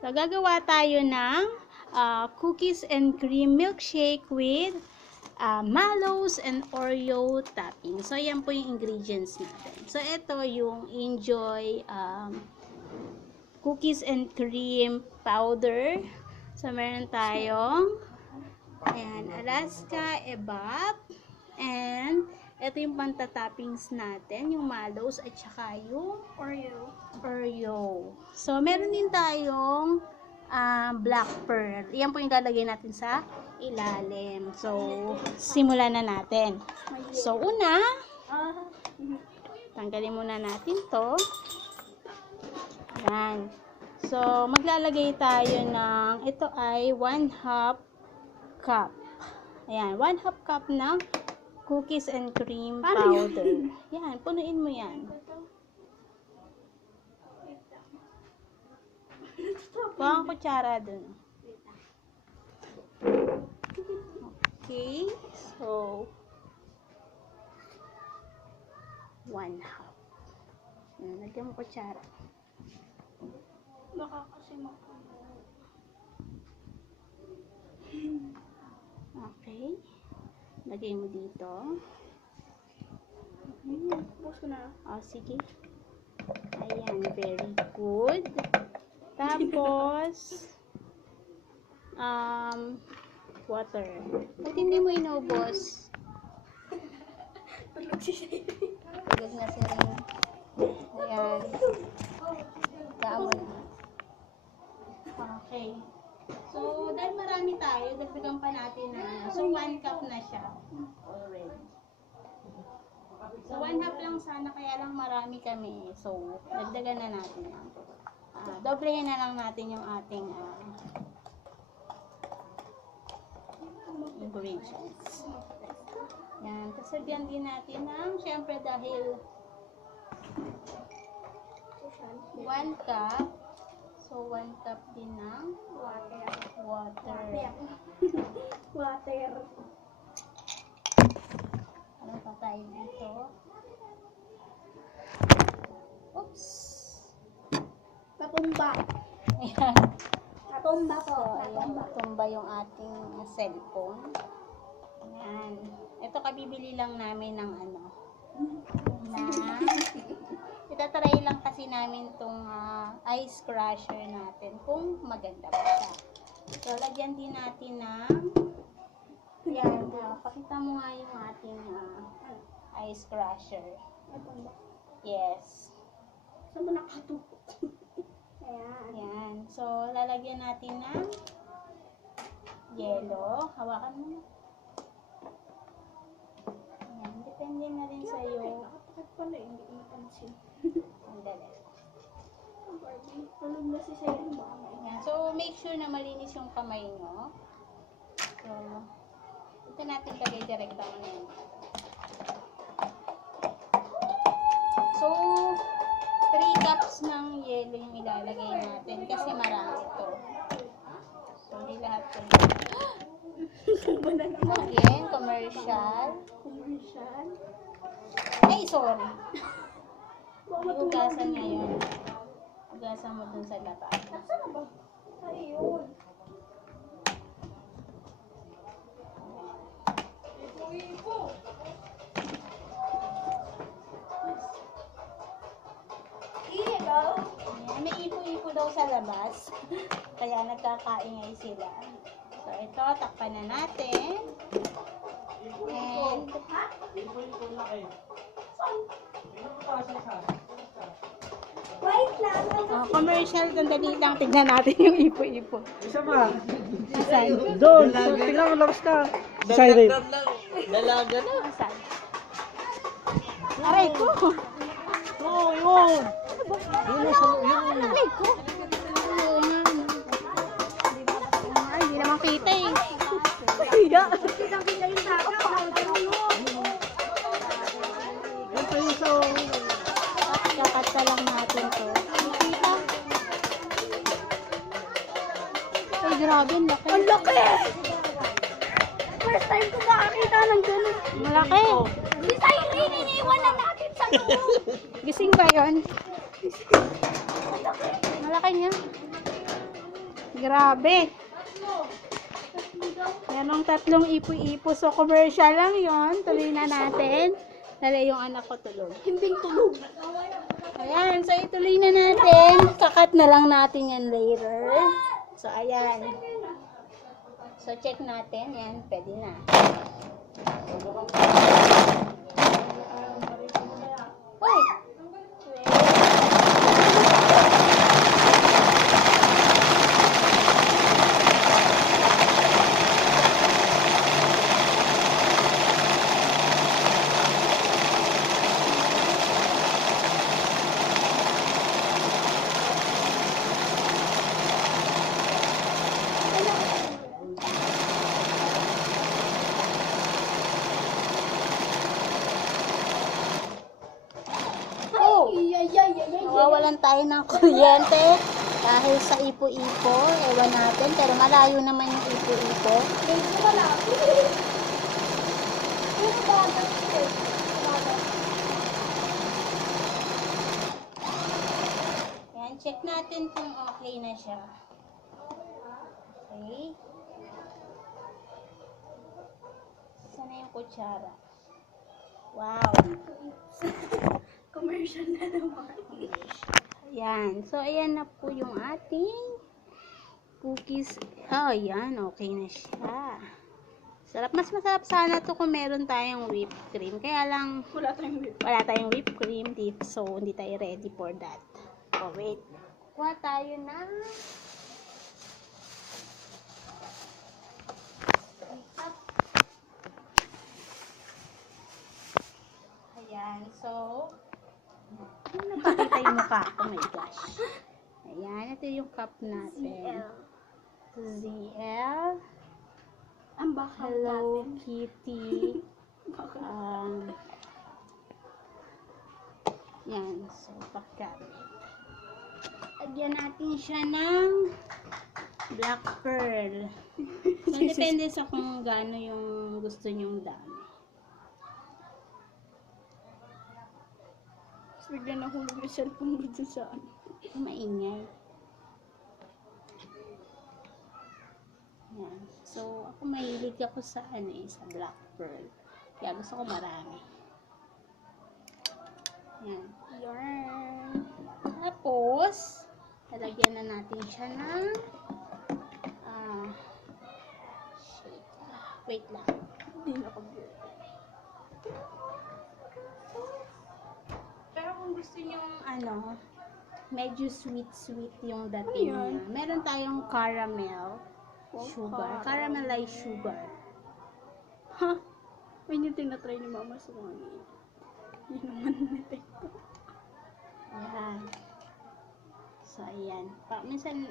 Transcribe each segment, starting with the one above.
So, gagawa tayo ng cookies and cream milkshake with mallows and Oreo topping. So, yan po yung ingredients natin. So, ito yung Enjoy cookies and cream powder. So, meron tayong Alaska Evap. And, ito yung pantatoppings natin, yung mallows at saka yung Oreo. So, meron din tayong black pearl. Yan po yung lalagay natin sa ilalim. So, simulan na natin. So, una, tanggalin muna natin to. Yan. So, maglalagay tayo ng, ito ay 1/2 cup. Ayan, 1/2 cup ng cookies and cream powder. Yan, punuin mo yan. Kuha ang kutsara dun. Okay, so 1/2. Lagyan mo kutsara. Baka kasi mapuno. Okay. Lagay mo dito. Tapos ko na. Sige. Ayan, very good. Tapos, water. Ba't hindi mo inubos? Tulog si Sherry. Tulog na si Ring. Ayan. Daan mo na. Okay. So, dahil marami tayo, dagdagan pa natin na. So, 1 cup na siya. Already. So, 1/2 lang sana, kaya lang marami kami. So, dagdagan na natin yan. Doblehin na lang natin yung ating ingredients. Yan. Kasagyan din natin ng, syempre dahil 1 cup. So, 1 cup din ng water. Water. Ano pa tayo dito? Oops! Patumba. Ayan. Patumba po. So, ayan. Matumba yung ating cellphone. Ayan. Ito, kabibili lang namin ng itatry lang kasi namin itong ice crusher natin kung maganda pa siya. So, lagyan din natin ng yan, pakita mo nga yung ating ice crusher. Yes. Saan mo nakatukot? Ayan. Ayan. So, lalagyan natin ng yelo. Hawakan mo na. Ayan. Depende na rin sa'yo. Nakatakot pala, hindi ko napansin. Sandali. Tulog na si Sherry. Ayan. So, make sure na malinis yung kamay nyo. So, ito natin lagay direkta mo na yun. So, 3 cups ng yelo yung ilalagay natin kasi marami ito. So, hindi lahat ito. Again, commercial. Ay, sorry. Hugasan ngayon. Hugasan mo dun sa labas. Saan ba? Ayun. Ayan, may ipo-ipo daw sa labas. Kaya nagkakaingay sila. So, ito, takpan na natin. And, Wait lang. commercial, sandali lang. Tignan natin yung ipo-ipo. Isa pa. Asan? Doon. Tingnan mo, labas ka. Siren. Dalaga na. Asan? Aray ko! Oo, yun. Yun. Aray ko! Ay, hindi naman kita eh. Hiya. Kitang-kita yung taga. Yan pa yung sa... Dapat ka lang natin to. Kita? Ay, grabe, ang laki. Ang laki! First time ko nakakita ng ganun. Malaki. Si Cyrene, iniwan na natin sa loob. Gising ba yun? Malaki niya. Grabe. Merong 3 ipo-ipo. So, commercial lang yon. Tuloy na natin. Dali yung anak ko tulog. Himbing tulog. Ayan. So, ituloy na natin. Kakat na lang natin yan later. So, ayan. So, check natin. Yan. Pwede na. Uy! Oh! Nawawalan tayo ng kuryente dahil sa ipo-ipo. Ewan natin, pero malayo naman yung ipo-ipo. Yan, check natin kung okay na siya. Okay. Saan na yung kutsara? Wow! Commercial na naman. Yan. So, ayan na po yung ating cookies. Oh, yan. Okay na siya. Sarap. Mas masarap sana to kung meron tayong whipped cream. Kaya lang, Wala tayong whip. wala tayong whipped cream. So, hindi tayo ready for that. Oh, wait. Kuha tayo na. Ayan. So, napakita yung mukha. Oh my gosh. Ayan. Ito yung cup natin. ZL. Ang bakal Hello natin. Kitty. Yan. So, pagkabit. Lagyan natin siya ng black pearl. So, depende sa kung gaano yung gusto nyong dami. Bigla nahulog yung cellphone ko dun sa ano. Maingay. Yan. So, ako mahilig ako sa sa black pearl. Kaya gusto ko marami. Yan. Yarn. Tapos, lalagyan na natin siya ng shit. Wait lang. Hindi nakabit. Pero kung gusto nyo medyo sweet yung dating Ano yan? niya. Meron tayong caramel sugar. Caramelized sugar. Ha? Yun yung tinatry ni mama sa mga yun naman natin. Ayan. So, ayan. Minsan,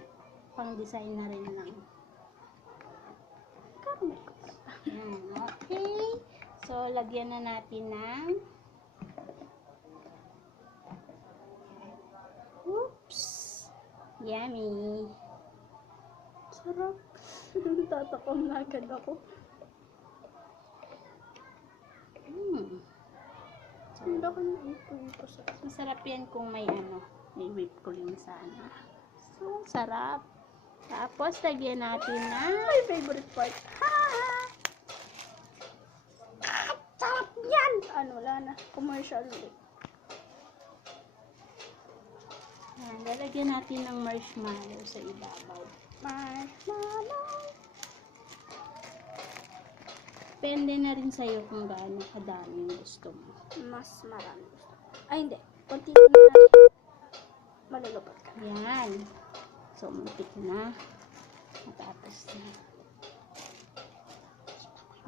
pang design na rin lang. Caramel. Ayan. Okay. So, lagyan na natin ng oops. Yummy. Sarap. Tatakam na agad ako. Hindi ako naipo sa Masarap yan kung may may whipped cream sana. So, sarap. Tapos, lagyan natin ng my favorite part. Sarap yan! Wala na. Commercial ulit. Yan, lalagyan natin ng marshmallow sa ibabaw. Marshmallow. Depende na rin sa'yo kung gaano kadami yung gusto mo. Mas marami. Ay, hindi. Konti na natin. Malulupot ka. Yan. So, muntik na. Matapos na.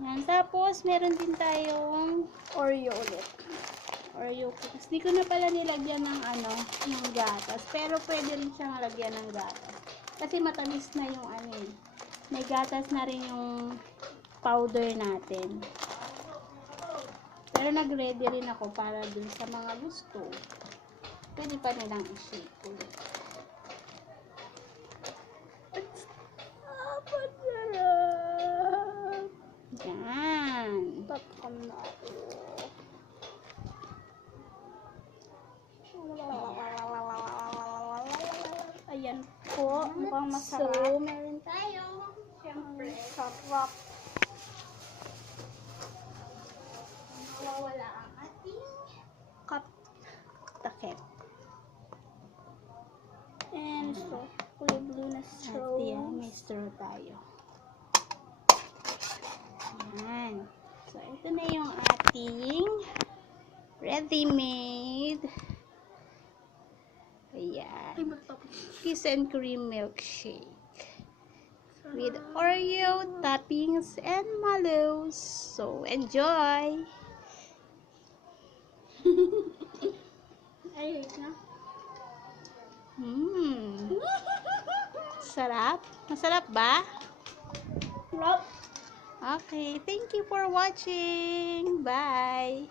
Yan. Tapos, meron din tayong Oreo ulit. Oreo cookies. Di ko na pala nilagyan ng ng gatas. Pero pwede rin siyang lagyan ng gatas. Kasi matamis na yung may gatas na rin yung powder natin. Pero nag-ready rin ako para dun sa mga gusto. Pwede pa nilang i-shake ulit. Masarap. Yan. Tatakam na ako. Ayan po. Mukhang So, masarap. meron tayong, syempre, Sarap. mawawala ang ating Cup. takip. And so, kulay blue na At straw. yan, may straw tayo. Yan. So, ito na yung ating ready-made. Ayan. Ay, matapos. Cookies and cream milkshake. With Oreo toppings and mallows. So, enjoy! Ay, wait na. Sarap? Masarap ba? Sarap. Okay, thank you for watching. Bye!